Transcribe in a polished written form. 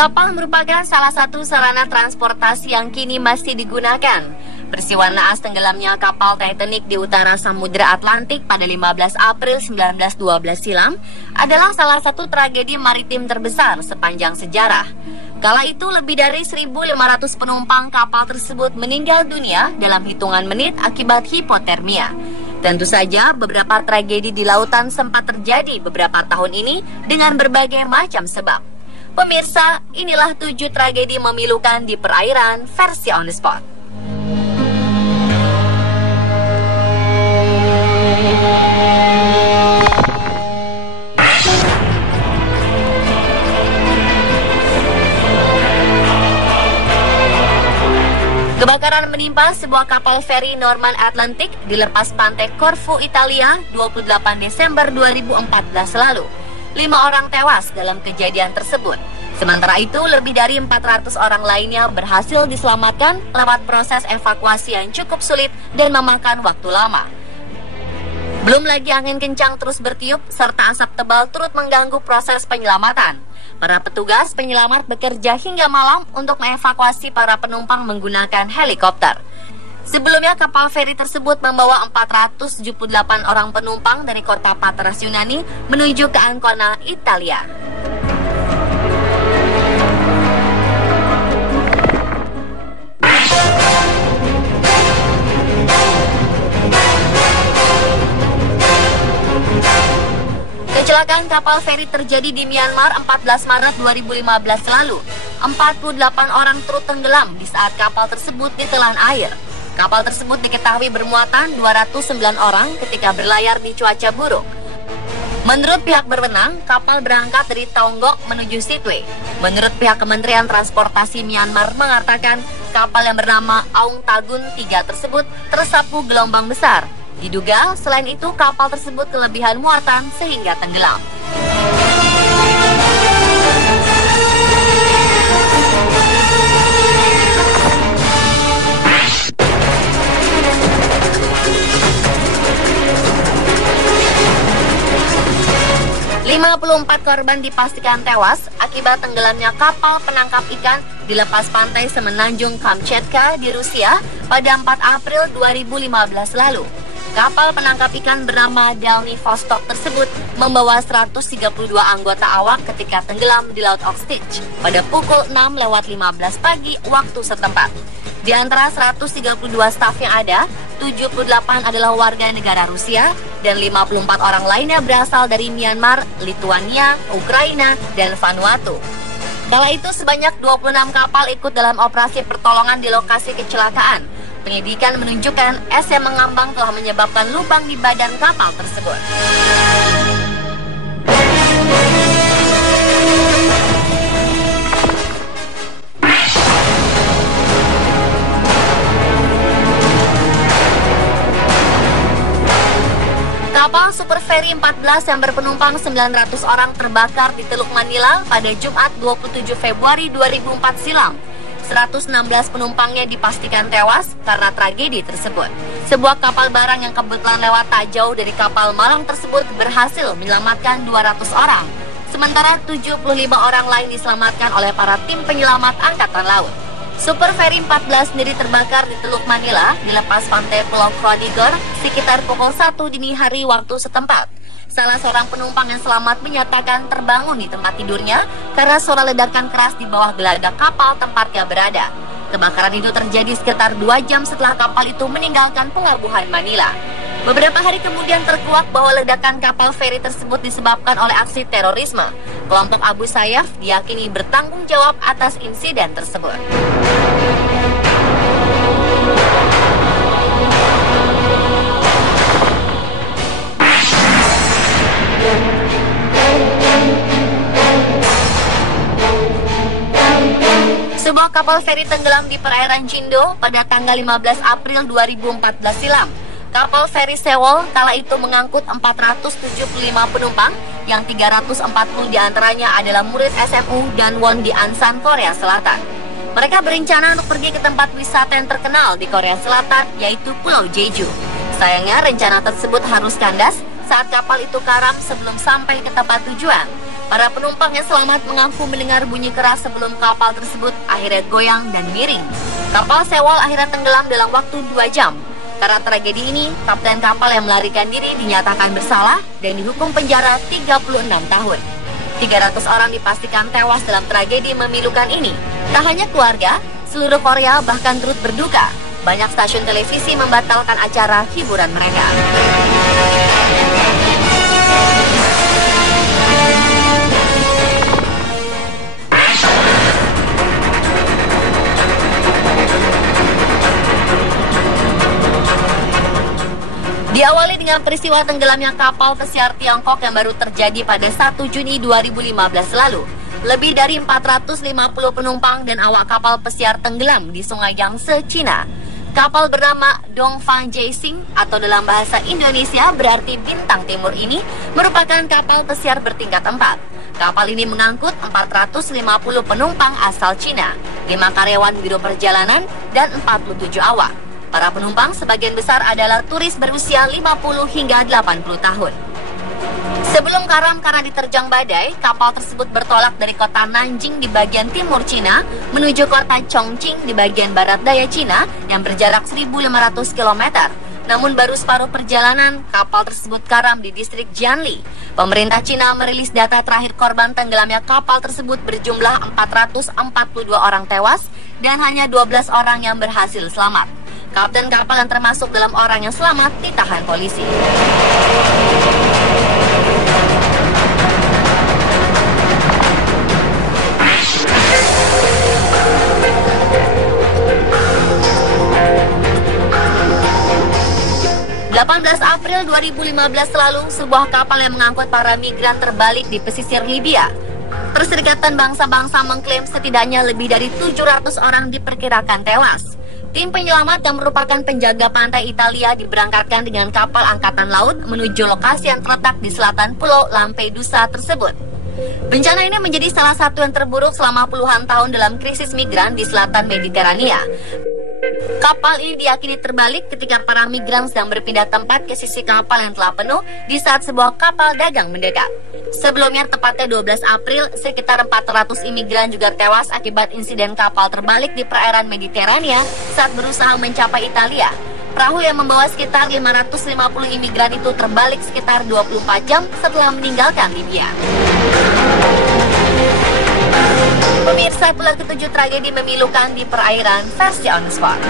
Kapal merupakan salah satu sarana transportasi yang kini masih digunakan. Peristiwa naas tenggelamnya kapal Titanic di utara Samudra Atlantik pada 15 April 1912 silam adalah salah satu tragedi maritim terbesar sepanjang sejarah. Kala itu lebih dari 1.500 penumpang kapal tersebut meninggal dunia dalam hitungan menit akibat hipotermia. Tentu saja beberapa tragedi di lautan sempat terjadi beberapa tahun ini dengan berbagai macam sebab. Pemirsa, inilah 7 tragedi memilukan di perairan versi On The Spot. Kebakaran menimpa sebuah kapal feri Norman Atlantic di lepas pantai Corfu, Italia, 28 Desember 2014 lalu. 5 orang tewas dalam kejadian tersebut. Sementara itu, lebih dari 400 orang lainnya berhasil diselamatkan lewat proses evakuasi yang cukup sulit dan memakan waktu lama. Belum lagi angin kencang terus bertiup serta asap tebal turut mengganggu proses penyelamatan. Para petugas penyelamat bekerja hingga malam untuk mengevakuasi para penumpang menggunakan helikopter. Sebelumnya kapal feri tersebut membawa 478 orang penumpang dari kota Patras, Yunani menuju ke Ancona, Italia. Kecelakaan kapal feri terjadi di Myanmar 14 Maret 2015 lalu. 48 orang turut tenggelam di saat kapal tersebut ditelan air. Kapal tersebut diketahui bermuatan 209 orang ketika berlayar di cuaca buruk. Menurut pihak berwenang, kapal berangkat dari Tonggok menuju Sidway. Menurut pihak Kementerian Transportasi Myanmar mengatakan kapal yang bernama Aung Tagun 3 tersebut tersapu gelombang besar. Diduga selain itu kapal tersebut kelebihan muatan sehingga tenggelam. ...54 korban dipastikan tewas akibat tenggelamnya kapal penangkap ikan di lepas pantai Semenanjung Kamchatka di Rusia pada 4 April 2015 lalu. Kapal penangkap ikan bernama Dalny Vostok tersebut membawa 132 anggota awak ketika tenggelam di Laut Okhotsk pada pukul 6:15 pagi waktu setempat. Di antara 132 staf yang ada, 78 adalah warga negara Rusia dan 54 orang lainnya berasal dari Myanmar, Lituania, Ukraina, dan Vanuatu. Kala itu sebanyak 26 kapal ikut dalam operasi pertolongan di lokasi kecelakaan. Penyelidikan menunjukkan es yang mengambang telah menyebabkan lubang di badan kapal tersebut. Kapal Super Ferry 14 yang berpenumpang 900 orang terbakar di Teluk Manila pada Jumat 27 Februari 2004 silam. 116 penumpangnya dipastikan tewas karena tragedi tersebut. Sebuah kapal barang yang kebetulan lewat tak jauh dari kapal malang tersebut berhasil menyelamatkan 200 orang. Sementara 75 orang lain diselamatkan oleh para tim penyelamat Angkatan Laut. Super Ferry 14 sendiri terbakar di Teluk Manila di lepas pantai Pulau Krodigor sekitar pukul 1 dini hari waktu setempat. Salah seorang penumpang yang selamat menyatakan terbangun di tempat tidurnya karena suara ledakan keras di bawah geladak kapal tempatnya berada. Kebakaran itu terjadi sekitar 2 jam setelah kapal itu meninggalkan pelabuhan Manila. Beberapa hari kemudian terkuak bahwa ledakan kapal feri tersebut disebabkan oleh aksi terorisme. Kelompok Abu Sayyaf diyakini bertanggung jawab atas insiden tersebut. Sebuah kapal feri tenggelam di perairan Jindo pada tanggal 15 April 2014 silam. Kapal feri Sewol kala itu mengangkut 475 penumpang yang 340 diantaranya adalah murid SMU Danwon di Ansan, Korea Selatan. Mereka berencana untuk pergi ke tempat wisata yang terkenal di Korea Selatan, yaitu Pulau Jeju. Sayangnya rencana tersebut harus kandas saat kapal itu karam sebelum sampai ke tempat tujuan. Para penumpang yang selamat mengaku mendengar bunyi keras sebelum kapal tersebut akhirnya goyang dan miring. Kapal Sewol akhirnya tenggelam dalam waktu 2 jam. Karena tragedi ini, kapten kapal yang melarikan diri dinyatakan bersalah dan dihukum penjara 36 tahun. 300 orang dipastikan tewas dalam tragedi memilukan ini. Tak hanya keluarga, seluruh Korea bahkan turut berduka. Banyak stasiun televisi membatalkan acara hiburan mereka. Diawali dengan peristiwa tenggelamnya kapal pesiar Tiongkok yang baru terjadi pada 1 Juni 2015 lalu. Lebih dari 450 penumpang dan awak kapal pesiar tenggelam di Sungai Yangtze, Cina. Kapal bernama Dongfang Jaising atau dalam bahasa Indonesia berarti bintang timur ini merupakan kapal pesiar bertingkat 4. Kapal ini mengangkut 450 penumpang asal Cina, 5 karyawan biro perjalanan, dan 47 awak. Para penumpang sebagian besar adalah turis berusia 50 hingga 80 tahun. Sebelum karam karena diterjang badai, kapal tersebut bertolak dari kota Nanjing di bagian timur Cina menuju kota Chongqing di bagian barat daya Cina yang berjarak 1.500 km. Namun baru separuh perjalanan, kapal tersebut karam di distrik Jianli. Pemerintah Cina merilis data terakhir korban tenggelamnya kapal tersebut berjumlah 442 orang tewas dan hanya 12 orang yang berhasil selamat. Kapten kapal yang termasuk dalam orang yang selamat ditahan polisi. April 2015 lalu, sebuah kapal yang mengangkut para migran terbalik di pesisir Libya. Perserikatan Bangsa-Bangsa mengklaim setidaknya lebih dari 700 orang diperkirakan tewas. Tim penyelamat yang merupakan penjaga pantai Italia diberangkatkan dengan kapal angkatan laut menuju lokasi yang terletak di selatan Pulau Lampedusa tersebut. Bencana ini menjadi salah satu yang terburuk selama puluhan tahun dalam krisis migran di selatan Mediterania. Kapal ini diyakini terbalik ketika para migran sedang berpindah tempat ke sisi kapal yang telah penuh di saat sebuah kapal dagang mendekat. Sebelumnya, tepatnya 12 April, sekitar 400 imigran juga tewas akibat insiden kapal terbalik di perairan Mediterania saat berusaha mencapai Italia. Perahu yang membawa sekitar 550 imigran itu terbalik sekitar 24 jam setelah meninggalkan Libya. Pemirsa, itulah ketujuh tragedi memilukan di perairan versi On The Spot.